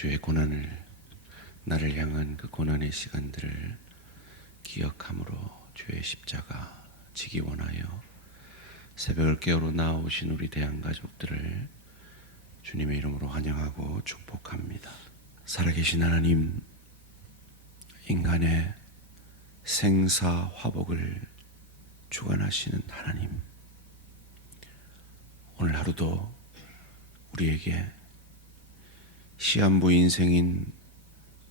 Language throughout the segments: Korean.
주의 고난을, 나를 향한 그 고난의 시간들을 기억함으로 주의 십자가 지기 원하여 새벽을 깨우러 나오신 우리 대한가족들을 주님의 이름으로 환영하고 축복합니다. 살아계신 하나님, 인간의 생사화복을 주관하시는 하나님, 오늘 하루도 우리에게 시한부 인생인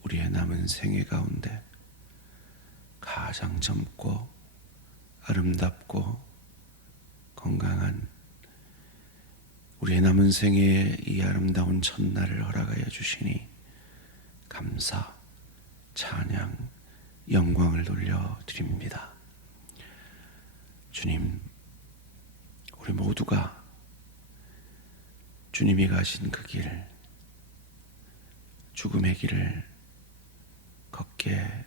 우리의 남은 생애 가운데 가장 젊고 아름답고 건강한 우리의 남은 생애의 이 아름다운 첫날을 허락하여 주시니 감사, 찬양, 영광을 돌려드립니다. 주님, 우리 모두가 주님이 가신 그 길, 죽음의 길을 걷게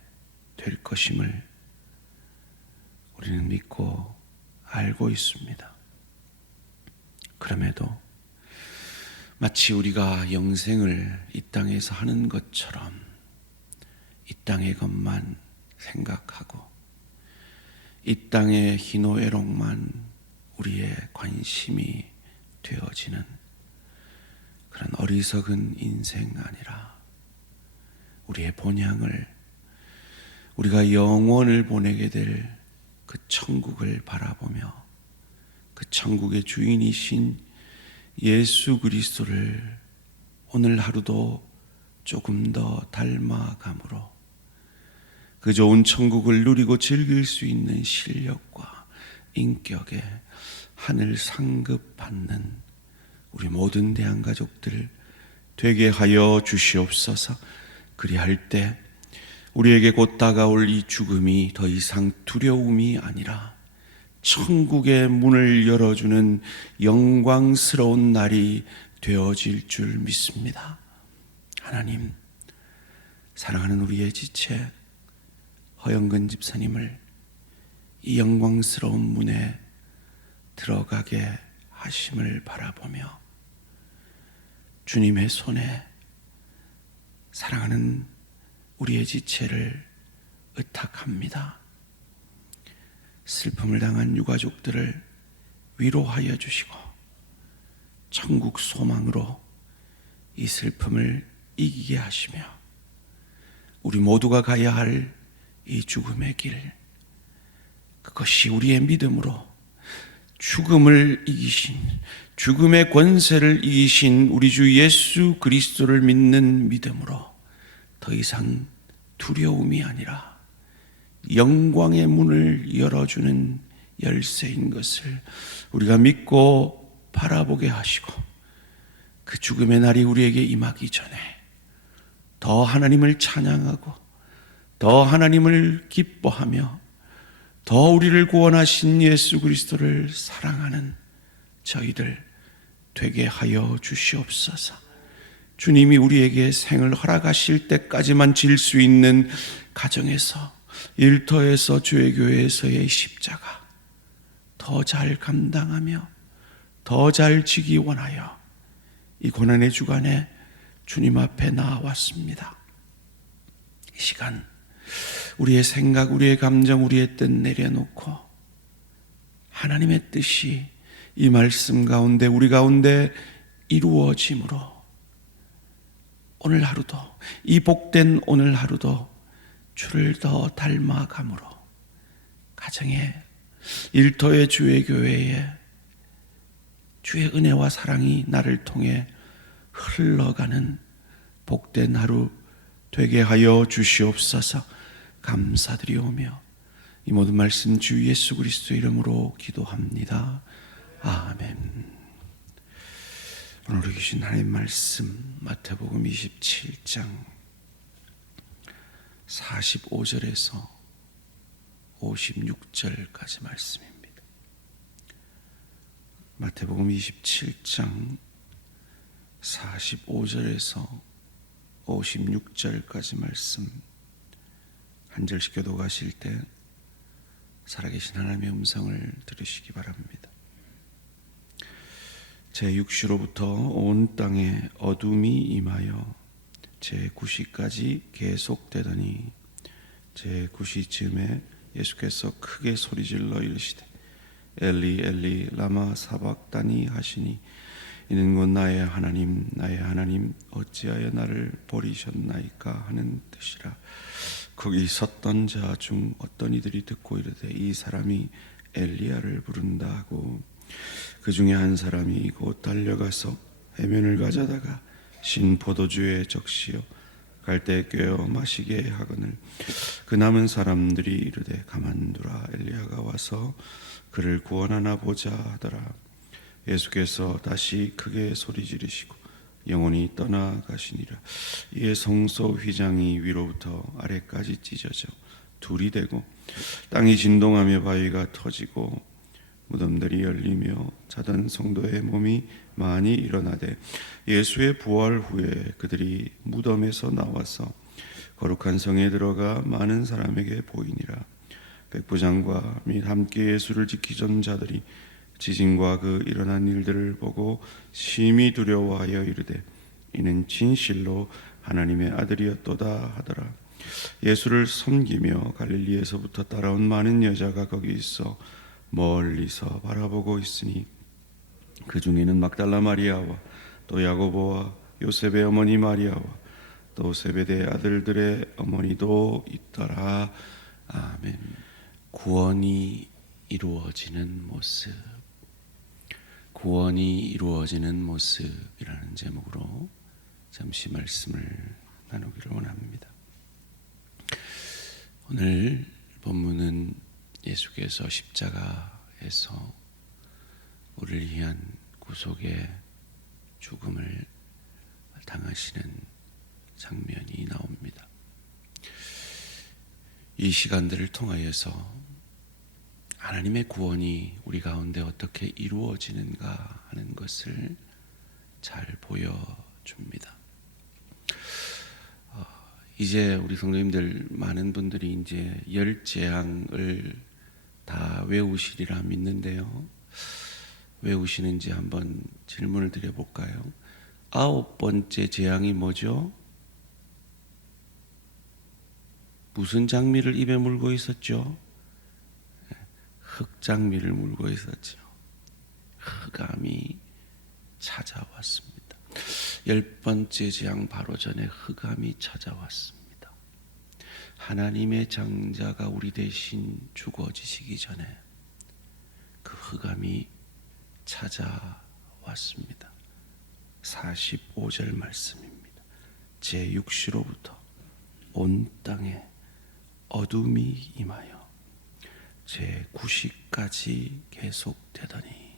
될 것임을 우리는 믿고 알고 있습니다. 그럼에도 마치 우리가 영생을 이 땅에서 하는 것처럼 이 땅의 것만 생각하고 이 땅의 희노애락만 우리의 관심이 되어지는 그런 어리석은 인생 아니라 우리의 본향을, 우리가 영원을 보내게 될 그 천국을 바라보며 그 천국의 주인이신 예수 그리스도를 오늘 하루도 조금 더 닮아감으로 그 좋은 천국을 누리고 즐길 수 있는 실력과 인격에 하늘 상급 받는 우리 모든 대한가족들 되게 하여 주시옵소서. 그리할 때 우리에게 곧 다가올 이 죽음이 더 이상 두려움이 아니라 천국의 문을 열어주는 영광스러운 날이 되어질 줄 믿습니다. 하나님, 사랑하는 우리의 지체 허영근 집사님을 이 영광스러운 문에 들어가게 하심을 바라보며 주님의 손에 사랑하는 우리의 지체를 의탁합니다. 슬픔을 당한 유가족들을 위로하여 주시고 천국 소망으로 이 슬픔을 이기게 하시며 우리 모두가 가야 할 이 죽음의 길, 그것이 우리의 믿음으로 죽음을 이기신, 죽음의 권세를 이기신 우리 주 예수 그리스도를 믿는 믿음으로 더 이상 두려움이 아니라 영광의 문을 열어주는 열쇠인 것을 우리가 믿고 바라보게 하시고 그 죽음의 날이 우리에게 임하기 전에 더 하나님을 찬양하고 더 하나님을 기뻐하며 더 우리를 구원하신 예수 그리스도를 사랑하는 저희들 되게 하여 주시옵소서. 주님이 우리에게 생을 허락하실 때까지만 질 수 있는 가정에서, 일터에서, 주의교회에서의 십자가 더 잘 감당하며 더 잘 지기 원하여 이 고난의 주간에 주님 앞에 나왔습니다. 이 시간 우리의 생각, 우리의 감정, 우리의 뜻 내려놓고 하나님의 뜻이 이 말씀 가운데 우리 가운데 이루어짐으로 오늘 하루도, 이 복된 오늘 하루도 주를 더 닮아감으로 가정에, 일터의 주의 교회에 주의 은혜와 사랑이 나를 통해 흘러가는 복된 하루 되게 하여 주시옵소서. 감사드리오며 이 모든 말씀 주 예수 그리스도 이름으로 기도합니다. 아멘. 오늘 주신 하나님 말씀 마태복음 27장 45절에서 56절까지 말씀입니다. 마태복음 27장 45절에서 56절까지 말씀 한 절씩 교독하실 때 살아계신 하나님의 음성을 들으시기 바랍니다. 제 육시로부터 온 땅에 어둠이 임하여 제9시까지 계속되더니 제9시쯤에 예수께서 크게 소리질러 이르시되 엘리 엘리 라마 사박다니 하시니 이는 곧 나의 하나님 어찌하여 나를 버리셨나이까 하는 뜻이라. 거기 섰던 자 중 어떤 이들이 듣고 이르되 이 사람이 엘리야를 부른다 하고 그 중에 한 사람이 곧 달려가서 해면을 가져다가 신 포도주에 적시어 갈대 꿰어 마시게 하거늘 그 남은 사람들이 이르되 가만두라 엘리야가 와서 그를 구원하나 보자 하더라. 예수께서 다시 크게 소리 지르시고 영혼이 떠나가시니라. 이에 성소 휘장이 위로부터 아래까지 찢어져 둘이 되고 땅이 진동하며 바위가 터지고 무덤들이 열리며 자던 성도의 몸이 많이 일어나되 예수의 부활 후에 그들이 무덤에서 나와서 거룩한 성에 들어가 많은 사람에게 보이니라. 백부장과 및 함께 예수를 지키던 자들이 지진과 그 일어난 일들을 보고 심히 두려워하여 이르되 이는 진실로 하나님의 아들이었도다 하더라. 예수를 섬기며 갈릴리에서부터 따라온 많은 여자가 거기 있어 멀리서 바라보고 있으니 그 중에는 막달라 마리아와 또 야고보와 요셉의 어머니 마리아와 또 세베대 아들들의 어머니도 있더라. 아멘. 구원이 이루어지는 모습, 구원이 이루어지는 모습이라는 제목으로 잠시 말씀을 나누기를 원합니다. 오늘 본문은 예수께서 십자가에서 우리를 위한 구속의 죽음을 당하시는 장면이 나옵니다. 이 시간들을 통하여서 하나님의 구원이 우리 가운데 어떻게 이루어지는가 하는 것을 잘 보여줍니다. 이제 우리 성도님들 많은 분들이 이제 10재앙을 다 외우시리라 믿는데요. 외우시는지 한번 질문을 드려볼까요? 9번째 재앙이 뭐죠? 무슨 장미를 입에 물고 있었죠? 흑장미를 물고 있었죠. 흑암이 찾아왔습니다. 10번째 재앙 바로 전에 흑암이 찾아왔습니다. 하나님의 장자가 우리 대신 죽어지시기 전에 그 흑암이 찾아왔습니다. 45절 말씀입니다. 제6시로부터 온 땅에 어둠이 임하여 제9시까지 계속되더니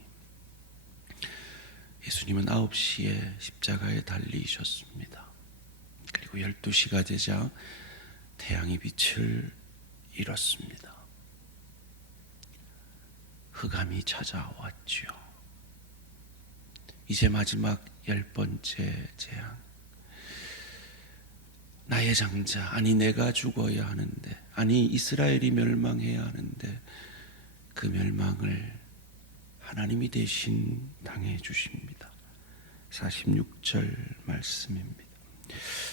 예수님은 9시에 십자가에 달리셨습니다. 그리고 12시가 되자 태양이 빛을 잃었습니다. 흑암이 찾아왔죠. 이제 마지막 10번째 재앙. 나의 장자, 아니 내가 죽어야 하는데, 아니 이스라엘이 멸망해야 하는데 그 멸망을 하나님이 대신 당해 주십니다. 46절 말씀입니다.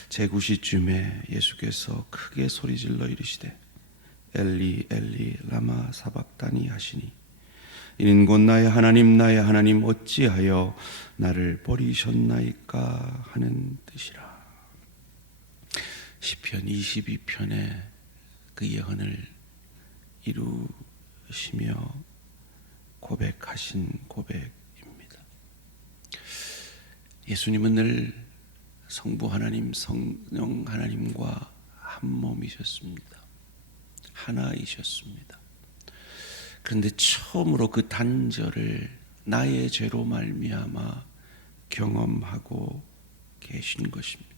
제9시쯤에 예수께서 크게 소리질러 이르시되 엘리 엘리 라마 사박다니 하시니 이는 곧 나의 하나님 어찌하여 나를 버리셨나이까 하는 뜻이라. 시편 22편에 그 예언을 이루시며 고백하신 고백입니다. 예수님은 늘 성부 하나님, 성령 하나님과 한 몸이셨습니다. 하나이셨습니다. 그런데 처음으로 그 단절을 나의 죄로 말미암아 경험하고 계신 것입니다.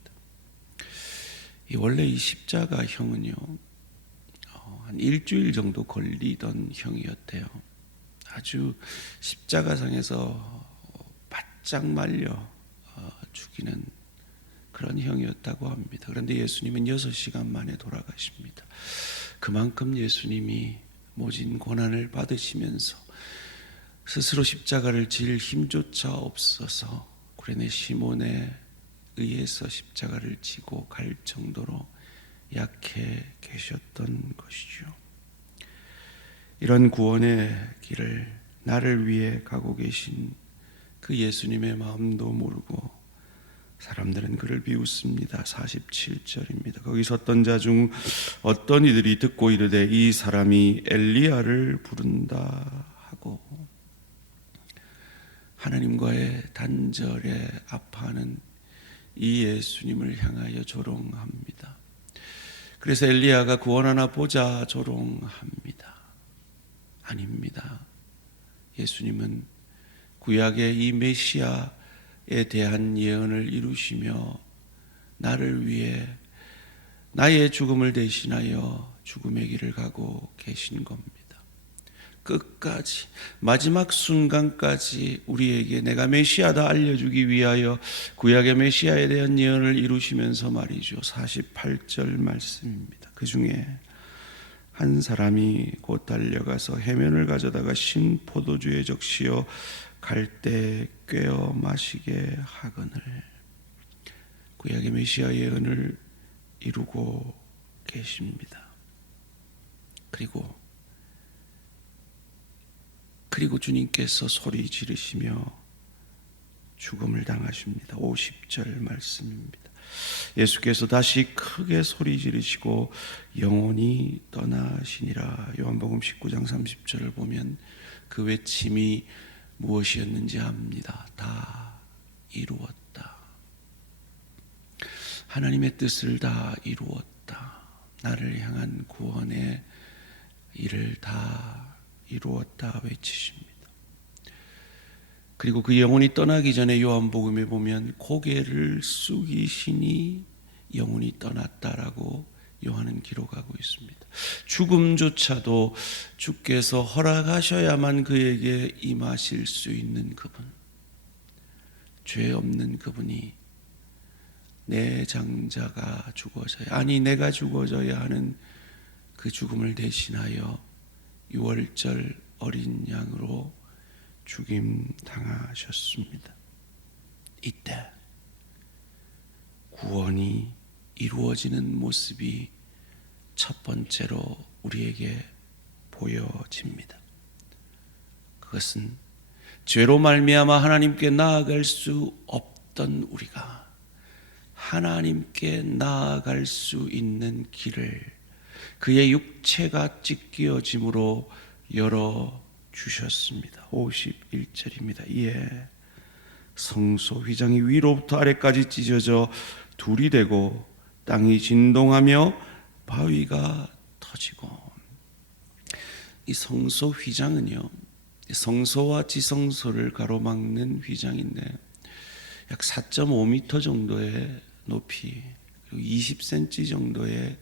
원래 이 십자가형은요, 한 일주일 정도 걸리던 형이었대요. 아주 십자가상에서 바짝 말려 죽이는 그런 형이었다고 합니다. 그런데 예수님은 6시간 만에 돌아가십니다. 그만큼 예수님이 모진 고난을 받으시면서 스스로 십자가를 질 힘조차 없어서 구레네 시몬의 의해서 십자가를 지고 갈 정도로 약해 계셨던 것이죠. 이런 구원의 길을 나를 위해 가고 계신 그 예수님의 마음도 모르고 사람들은 그를 비웃습니다. 47절입니다. 거기 섰던 자 중 어떤 이들이 듣고 이르되 이 사람이 엘리야를 부른다 하고, 하나님과의 단절에 아파하는 이 예수님을 향하여 조롱합니다. 그래서 엘리야가 구원하나 보자 조롱합니다. 아닙니다. 예수님은 구약의 이 메시아에 대한 예언을 이루시며 나를 위해 나의 죽음을 대신하여 죽음의 길을 가고 계신 겁니다. 끝까지, 마지막 순간까지 우리에게 내가 메시아다 알려주기 위하여 구약의 메시아에 대한 예언을 이루시면서 말이죠. 48절 말씀입니다. 그 중에 한 사람이 곧 달려가서 해면을 가져다가 신 포도주에 적시어 갈대에 꿰어 마시게 하거늘. 구약의 메시아 예언을 이루고 계십니다. 그리고 주님께서 소리 지르시며 죽음을 당하십니다. 50절 말씀입니다. 예수께서 다시 크게 소리 지르시고 영원히 떠나시니라. 요한복음 19장 30절을 보면 그 외침이 무엇이었는지 압니다. 다 이루었다. 하나님의 뜻을 다 이루었다. 나를 향한 구원의 일을 다 이루었다 외치십니다. 그리고 그 영혼이 떠나기 전에 요한복음에 보면 고개를 숙이시니 영혼이 떠났다라고 요한은 기록하고 있습니다. 죽음조차도 주께서 허락하셔야만 그에게 임하실 수 있는 그분, 죄 없는 그분이 내 장자가 죽어져야, 아니 내가 죽어져야 하는 그 죽음을 대신하여 유월절 어린 양으로 죽임 당하셨습니다. 이때 구원이 이루어지는 모습이 첫 번째로 우리에게 보여집니다. 그것은 죄로 말미암아 하나님께 나아갈 수 없던 우리가 하나님께 나아갈 수 있는 길을 그의 육체가 찢겨짐으로 열어주셨습니다. 51절입니다. 이에 성소 휘장이 위로부터 아래까지 찢어져 둘이 되고 땅이 진동하며 바위가 터지고. 이 성소 휘장은요, 성소와 지성소를 가로막는 휘장인데 약 4.5m 정도의 높이, 그리고 20cm 정도의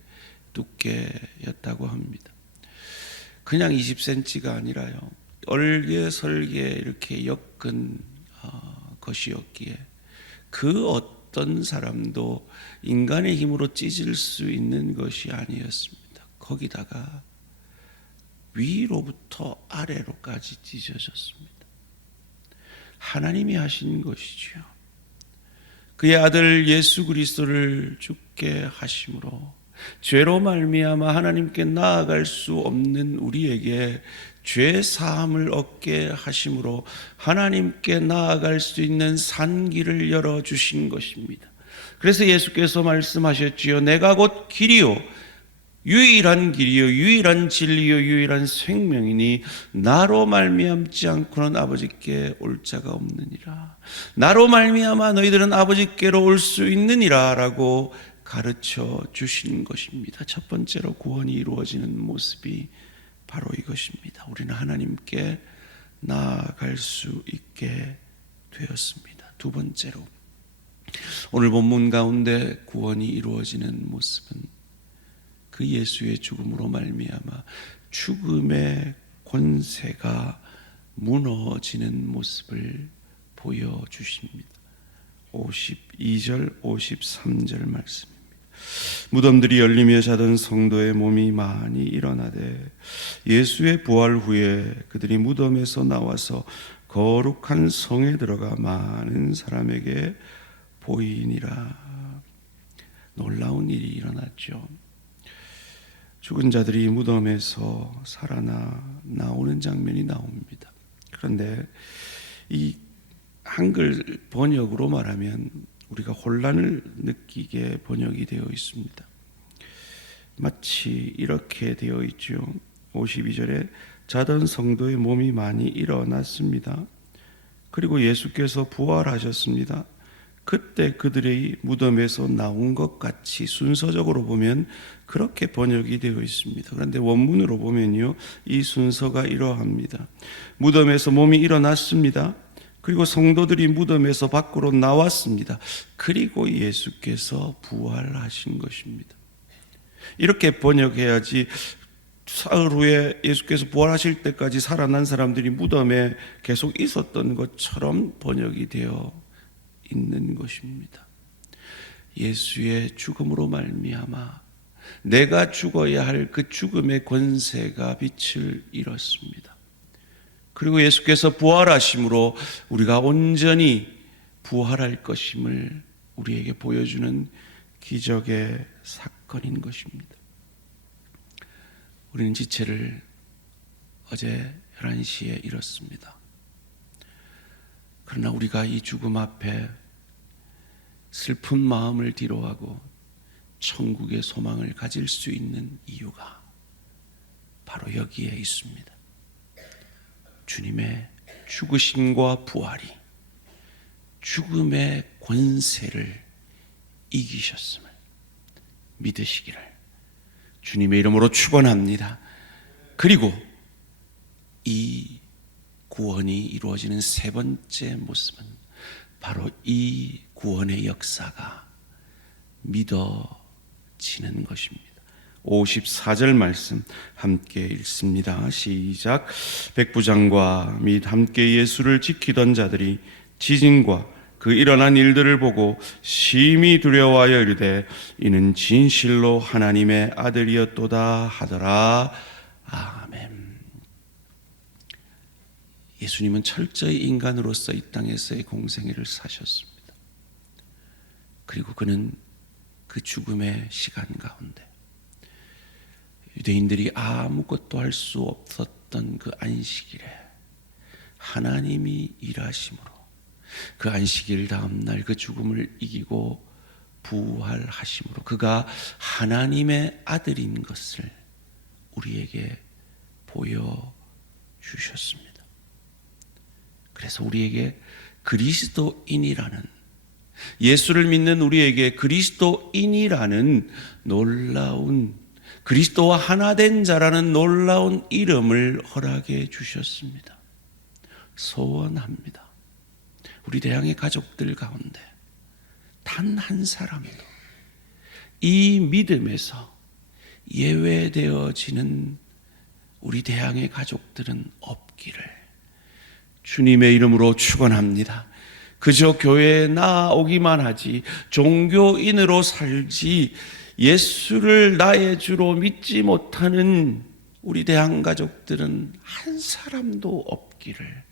두께였다고 합니다. 그냥 20cm가 아니라요, 얼개설개 이렇게 엮은 것이었기에 그 어떤 사람도 인간의 힘으로 찢을 수 있는 것이 아니었습니다. 거기다가 위로부터 아래로까지 찢어졌습니다. 하나님이 하신 것이지요. 그의 아들 예수 그리스도를 죽게 하심으로 죄로 말미암아 하나님께 나아갈 수 없는 우리에게 죄 사함을 얻게 하심으로 하나님께 나아갈 수 있는 산길을 열어주신 것입니다. 그래서 예수께서 말씀하셨지요. 내가 곧 길이요 유일한 길이요 유일한 진리요 유일한 생명이니 나로 말미암지 않고는 아버지께 올 자가 없느니라. 나로 말미암아 너희들은 아버지께로 올 수 있느니라 라고 가르쳐 주신 것입니다. 첫 번째로 구원이 이루어지는 모습이 바로 이것입니다. 우리는 하나님께 나아갈 수 있게 되었습니다. 두 번째로, 오늘 본문 가운데 구원이 이루어지는 모습은 그 예수의 죽음으로 말미암아 죽음의 권세가 무너지는 모습을 보여주십니다. 52절 53절 말씀입니다. 무덤들이 열리며 자던 성도의 몸이 많이 일어나되 예수의 부활 후에 그들이 무덤에서 나와서 거룩한 성에 들어가 많은 사람에게 보이니라. 놀라운 일이 일어났죠. 죽은 자들이 무덤에서 살아나 나오는 장면이 나옵니다. 그런데 이 한글 번역으로 말하면 우리가 혼란을 느끼게 번역이 되어 있습니다. 마치 이렇게 되어 있죠. 52절에 자던 성도의 몸이 많이 일어났습니다. 그리고 예수께서 부활하셨습니다. 그때 그들의 무덤에서 나온 것 같이 순서적으로 보면 그렇게 번역이 되어 있습니다. 그런데 원문으로 보면요, 이 순서가 이러합니다. 무덤에서 몸이 일어났습니다. 그리고 성도들이 무덤에서 밖으로 나왔습니다. 그리고 예수께서 부활하신 것입니다. 이렇게 번역해야지 사흘 후에 예수께서 부활하실 때까지 살아난 사람들이 무덤에 계속 있었던 것처럼 번역이 되어 있는 것입니다. 예수의 죽음으로 말미암아 내가 죽어야 할 그 죽음의 권세가 빛을 잃었습니다. 그리고 예수께서 부활하심으로 우리가 온전히 부활할 것임을 우리에게 보여주는 기적의 사건인 것입니다. 우리는 지체를 어제 11시에 잃었습니다. 그러나 우리가 이 죽음 앞에 슬픈 마음을 뒤로하고 천국의 소망을 가질 수 있는 이유가 바로 여기에 있습니다. 주님의 죽으심과 부활이 죽음의 권세를 이기셨음을 믿으시기를 주님의 이름으로 축원합니다. 그리고 이 구원이 이루어지는 세 번째 모습은 바로 이 구원의 역사가 믿어지는 것입니다. 54절 말씀 함께 읽습니다. 시작. 백부장과 및 함께 예수를 지키던 자들이 지진과 그 일어난 일들을 보고 심히 두려워하여 이르되 이는 진실로 하나님의 아들이었도다 하더라. 아멘. 예수님은 철저히 인간으로서 이 땅에서의 공생애를 사셨습니다. 그리고 그는 그 죽음의 시간 가운데 유대인들이 아무것도 할 수 없었던 그 안식일에 하나님이 일하심으로 그 안식일 다음 날 그 죽음을 이기고 부활하심으로 그가 하나님의 아들인 것을 우리에게 보여주셨습니다. 그래서 우리에게 그리스도인이라는, 예수를 믿는 우리에게 그리스도인이라는 놀라운, 그리스도와 하나 된 자라는 놀라운 이름을 허락해 주셨습니다. 소원합니다. 우리 대항의 가족들 가운데 단 한 사람도 이 믿음에서 예외되어지는 우리 대항의 가족들은 없기를 주님의 이름으로 축원합니다. 그저 교회에 나오기만 하지 종교인으로 살지 예수를 나의 주로 믿지 못하는 우리 대항 가족들은 한 사람도 없기를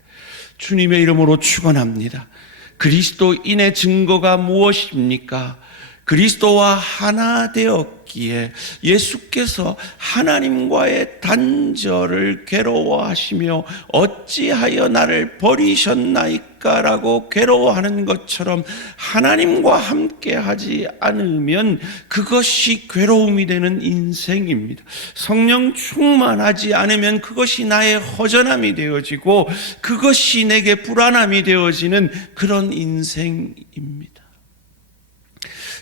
주님의 이름으로 축원합니다. 그리스도인의 증거가 무엇입니까? 그리스도와 하나 되었기에 예수께서 하나님과의 단절을 괴로워하시며 어찌하여 나를 버리셨나이까 라고 괴로워하는 것처럼 하나님과 함께하지 않으면 그것이 괴로움이 되는 인생입니다. 성령 충만하지 않으면 그것이 나의 허전함이 되어지고 그것이 내게 불안함이 되어지는 그런 인생입니다.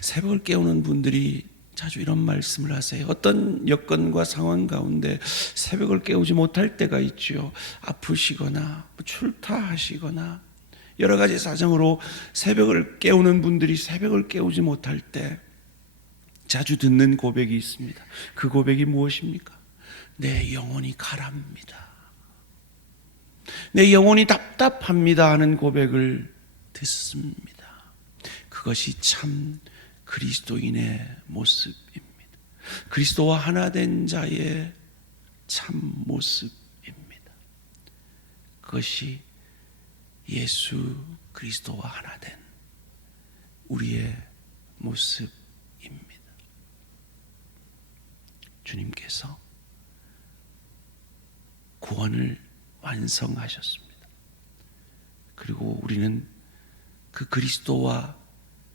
새벽을 깨우는 분들이 자주 이런 말씀을 하세요. 어떤 여건과 상황 가운데 새벽을 깨우지 못할 때가 있죠. 아프시거나 출타하시거나 여러 가지 사정으로 새벽을 깨우는 분들이 새벽을 깨우지 못할 때 자주 듣는 고백이 있습니다. 그 고백이 무엇입니까? 내 영혼이 가랍니다. 내 영혼이 답답합니다 하는 고백을 듣습니다. 그것이 참 그리스도인의 모습입니다. 그리스도와 하나 된 자의 참 모습입니다. 그것이 예수 그리스도와 하나 된 우리의 모습입니다. 주님께서 구원을 완성하셨습니다. 그리고 우리는 그 그리스도와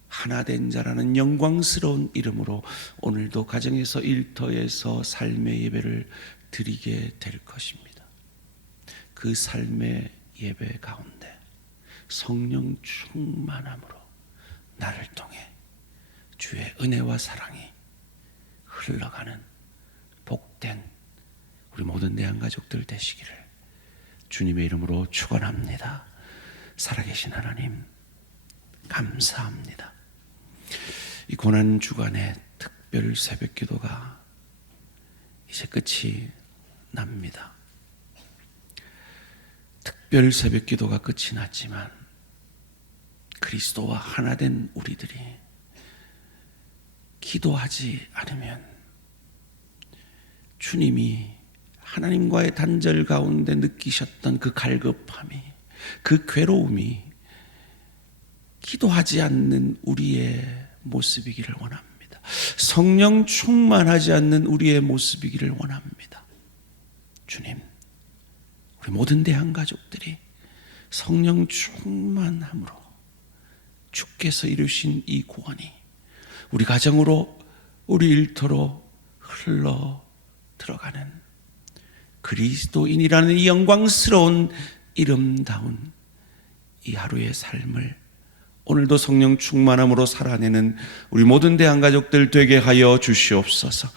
하나된 자라는 영광스러운 이름으로 오늘도 가정에서, 일터에서 삶의 예배를 드리게 될 것입니다. 그 삶의 예배 가운데 성령 충만함으로 나를 통해 주의 은혜와 사랑이 흘러가는 복된 우리 모든 내한가족들 되시기를 주님의 이름으로 축원합니다. 살아계신 하나님, 감사합니다. 이 고난 주간의 특별 새벽 기도가 이제 끝이 납니다. 특별 새벽 기도가 끝이 났지만 그리스도와 하나된 우리들이 기도하지 않으면 주님이 하나님과의 단절 가운데 느끼셨던 그 갈급함이, 그 괴로움이 기도하지 않는 우리의 모습이기를 원합니다. 성령 충만하지 않는 우리의 모습이기를 원합니다. 주님, 우리 모든 대한가족들이 성령 충만함으로 주께서 이루신 이 구원이 우리 가정으로, 우리 일터로 흘러 들어가는 그리스도인이라는 이 영광스러운 이름다운 이 하루의 삶을 오늘도 성령 충만함으로 살아내는 우리 모든 대한가족들 되게 하여 주시옵소서.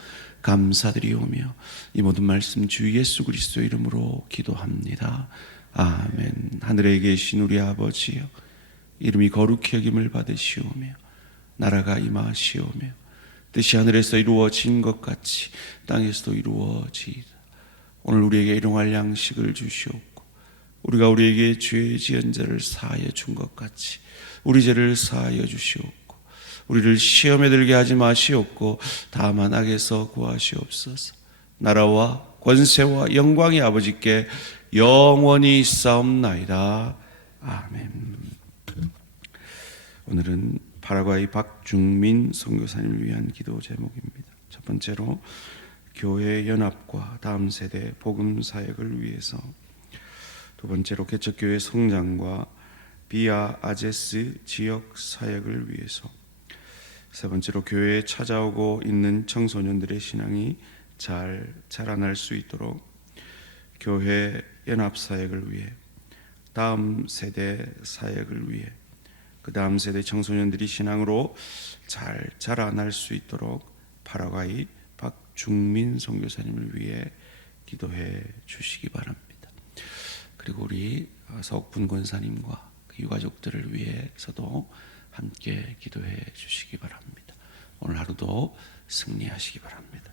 감사드리오며 이 모든 말씀 주 예수 그리스도 이름으로 기도합니다. 아멘. 하늘에 계신 우리 아버지여, 이름이 거룩히 여김을 받으시오며 나라가 임하시오며 뜻이 하늘에서 이루어진 것 같이 땅에서도 이루어지이다. 오늘 우리에게 일용할 양식을 주시옵고 우리가 우리에게 죄 지은 자를 사하여 준 것 같이 우리 죄를 사하여 주시옵고 우리를 시험에 들게 하지 마시옵고 다만 악에서 구하시옵소서. 나라와 권세와 영광이 아버지께 영원히 있사옵나이다. 아멘. 오늘은 파라과이 박중민 선교사님을 위한 기도 제목입니다. 첫 번째로 교회 연합과 다음 세대 복음 사역을 위해서, 두 번째로 개척교회 성장과 비아 아제스 지역 사역을 위해서, 세 번째로 교회에 찾아오고 있는 청소년들의 신앙이 잘 자라날 수 있도록 교회 연합 사역을 위해, 다음 세대 사역을 위해, 그 다음 세대 청소년들이 신앙으로 잘 자라날 수 있도록 파라과이 박중민 선교사님을 위해 기도해 주시기 바랍니다. 그리고 우리 서옥분 권사님과 그 유가족들을 위해서도 함께 기도해 주시기 바랍니다. 오늘 하루도 승리하시기 바랍니다.